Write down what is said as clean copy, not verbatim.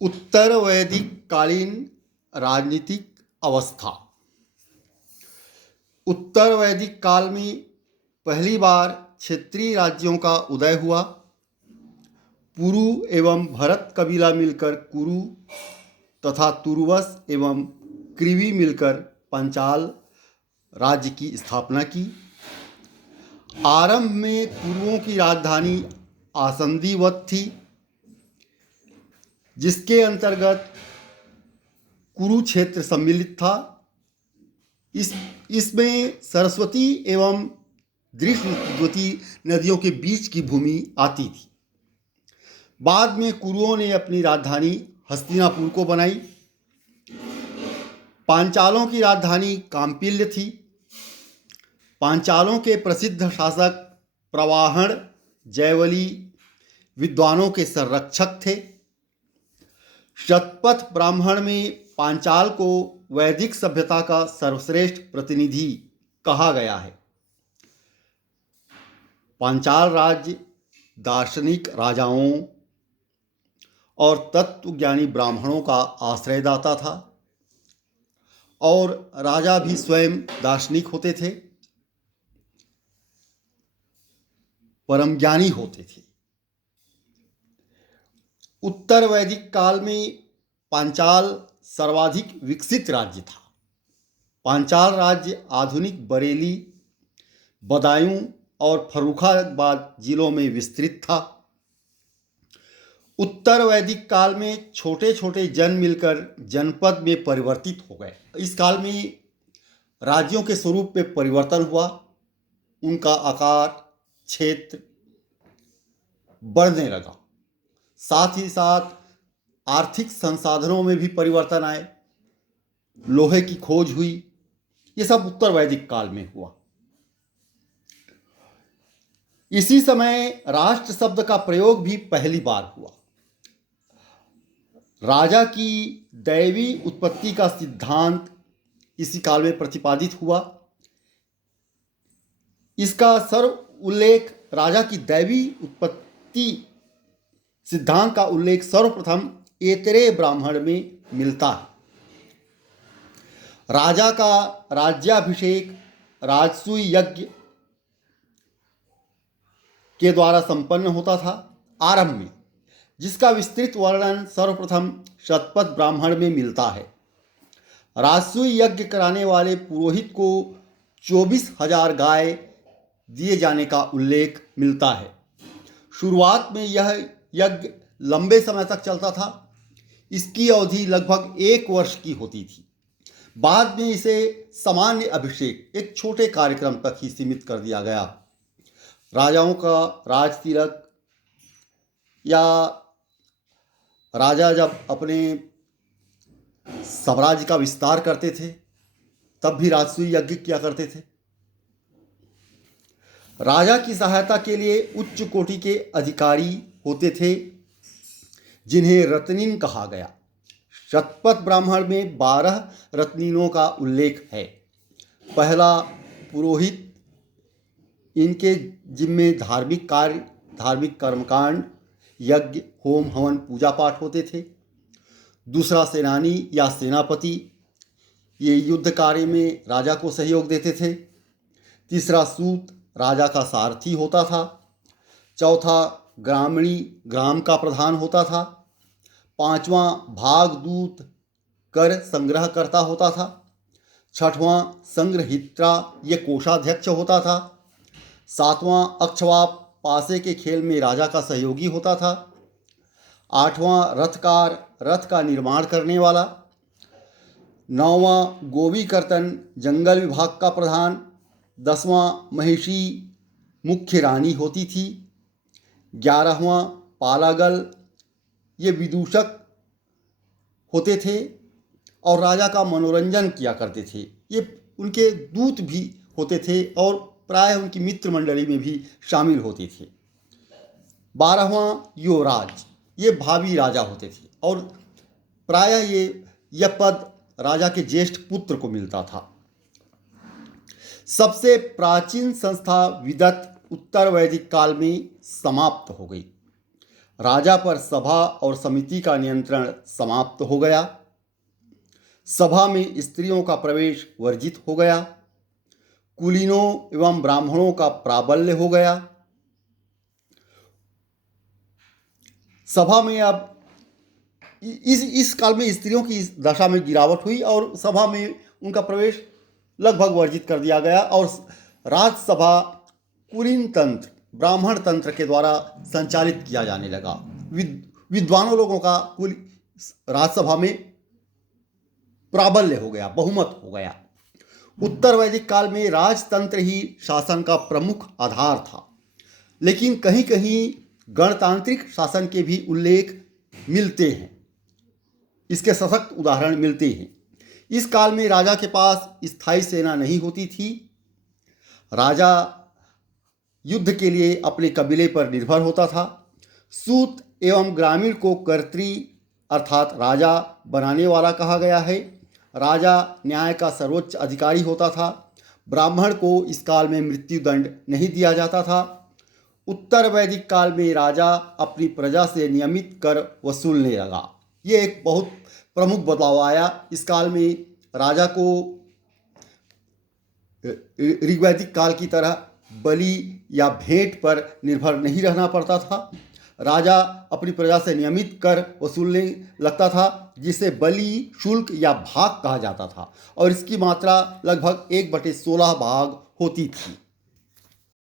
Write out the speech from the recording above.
उत्तर वैदिक कालीन राजनीतिक अवस्था। उत्तर वैदिक काल में पहली बार क्षेत्रीय राज्यों का उदय हुआ। पुरु एवं भरत कबीला मिलकर कुरु तथा तुर्वस एवं कृवि मिलकर पंचाल राज्य की स्थापना की। आरंभ में कुरुओं की राजधानी आसंदीवत थी, जिसके अंतर्गत कुरुक्षेत्र सम्मिलित था। इसमें सरस्वती एवं दृष्टद्युति नदियों के बीच की भूमि आती थी। बाद में कुरुओं ने अपनी राजधानी हस्तिनापुर को बनाई। पांचालों की राजधानी कांपिल्य थी। पांचालों के प्रसिद्ध शासक प्रवाहण जयवली विद्वानों के संरक्षक थे। शतपथ ब्राह्मण में पांचाल को वैदिक सभ्यता का सर्वश्रेष्ठ प्रतिनिधि कहा गया है। पांचाल राज्य दार्शनिक राजाओं और तत्वज्ञानी ब्राह्मणों का आश्रयदाता था और राजा भी स्वयं दार्शनिक होते थे, परम ज्ञानी होते थे। उत्तर वैदिक काल में पांचाल सर्वाधिक विकसित राज्य था। पांचाल राज्य आधुनिक बरेली, बदायूं और फर्रुखाबाद जिलों में विस्तृत था। उत्तर वैदिक काल में छोटे छोटे जन मिलकर जनपद में परिवर्तित हो गए। इस काल में राज्यों के स्वरूप में परिवर्तन हुआ। उनका आकार, क्षेत्र बढ़ने लगा। साथ ही साथ आर्थिक संसाधनों में भी परिवर्तन आए। लोहे की खोज हुई। ये सब उत्तर वैदिक काल में हुआ। इसी समय राष्ट्र शब्द का प्रयोग भी पहली बार हुआ। राजा की दैवी उत्पत्ति का सिद्धांत इसी काल में प्रतिपादित हुआ। इसका सर्व उल्लेख राजा की दैवी उत्पत्ति सिद्धांत का उल्लेख सर्वप्रथम ऐतरेय ब्राह्मण में मिलता है। राजा का राज्याभिषेक राजसूय यज्ञ के द्वारा संपन्न होता था आरंभ में, जिसका विस्तृत वर्णन सर्वप्रथम शतपथ ब्राह्मण में मिलता है। राजसूय यज्ञ कराने वाले पुरोहित को 24,000 गाय दिए जाने का उल्लेख मिलता है। शुरुआत में यह यज्ञ लंबे समय तक चलता था। इसकी अवधि लगभग 1 वर्ष की होती थी। बाद में इसे सामान्य अभिषेक एक छोटे कार्यक्रम तक ही सीमित कर दिया गया। राजाओं का राज तिलक या राजा जब अपने साम्राज्य का विस्तार करते थे तब भी राजसूय यज्ञ किया करते थे। राजा की सहायता के लिए उच्च कोटि के अधिकारी होते थे, जिन्हें रत्निन कहा गया। शतपथ ब्राह्मण में 12 रत्निनों का उल्लेख है। पहला पुरोहित, इनके जिम्मे धार्मिक कार्य, धार्मिक कर्मकांड, यज्ञ, होम हवन, पूजा पाठ होते थे। दूसरा सेनानी या सेनापति, ये युद्ध कार्य में राजा को सहयोग देते थे। तीसरा सूत, राजा का सारथी होता था। चौथा ग्रामणी, ग्राम का प्रधान होता था। पांचवां भागदूत, कर संग्रह करता होता था। छठवां संग्रहित्रा, ये कोषाध्यक्ष होता था। सातवां अक्षवाप, पासे के खेल में राजा का सहयोगी होता था। आठवां रथकार, रथ का निर्माण करने वाला। नौवां गोवीकर्तन, जंगल विभाग का प्रधान। 10वां महिषी, मुख्य रानी होती थी। 11वां पालागल, ये विदूषक होते थे और राजा का मनोरंजन किया करते थे। ये उनके दूत भी होते थे और प्राय उनकी मित्र मंडली में भी शामिल होते थे। 12वां युवराज, ये भावी राजा होते थे और प्रायः यह पद राजा के ज्येष्ठ पुत्र को मिलता था। सबसे प्राचीन संस्था विदत उत्तर वैदिक काल में समाप्त हो गई। राजा पर सभा और समिति का नियंत्रण समाप्त हो गया। सभा में स्त्रियों का प्रवेश वर्जित हो गया। कुलीनों एवं ब्राह्मणों का प्राबल्य हो गया। सभा में अब इस काल में स्त्रियों की दशा में गिरावट हुई और सभा में उनका प्रवेश लगभग वर्जित कर दिया गया और राजसभा कुलीन तंत्र, ब्राह्मण तंत्र के द्वारा संचालित किया जाने लगा। विद्वानों लोगों का कुल राजसभा में प्राबल्य हो गया, बहुमत हो गया। उत्तर वैदिक काल में राजतंत्र ही शासन का प्रमुख आधार था, लेकिन कहीं कहीं गणतांत्रिक शासन के भी उल्लेख मिलते हैं, इसके सशक्त उदाहरण मिलते हैं। इस काल में राजा के पास स्थायी सेना नहीं होती थी। राजा युद्ध के लिए अपने कबीले पर निर्भर होता था। सूत एवं ग्रामीण को कर्त्री अर्थात राजा बनाने वाला कहा गया है। राजा न्याय का सर्वोच्च अधिकारी होता था। ब्राह्मण को इस काल में मृत्युदंड नहीं दिया जाता था। उत्तर वैदिक काल में राजा अपनी प्रजा से नियमित कर वसूलने लगा। ये एक बहुत प्रमुख बदलाव आया। इस काल में राजा को ऋग्वैदिक काल की तरह बलि या भेंट पर निर्भर नहीं रहना पड़ता था। राजा अपनी प्रजा से नियमित कर वसूलने लगता था, जिसे बलि, शुल्क या भाग कहा जाता था और इसकी मात्रा लगभग 1/16 भाग होती थी।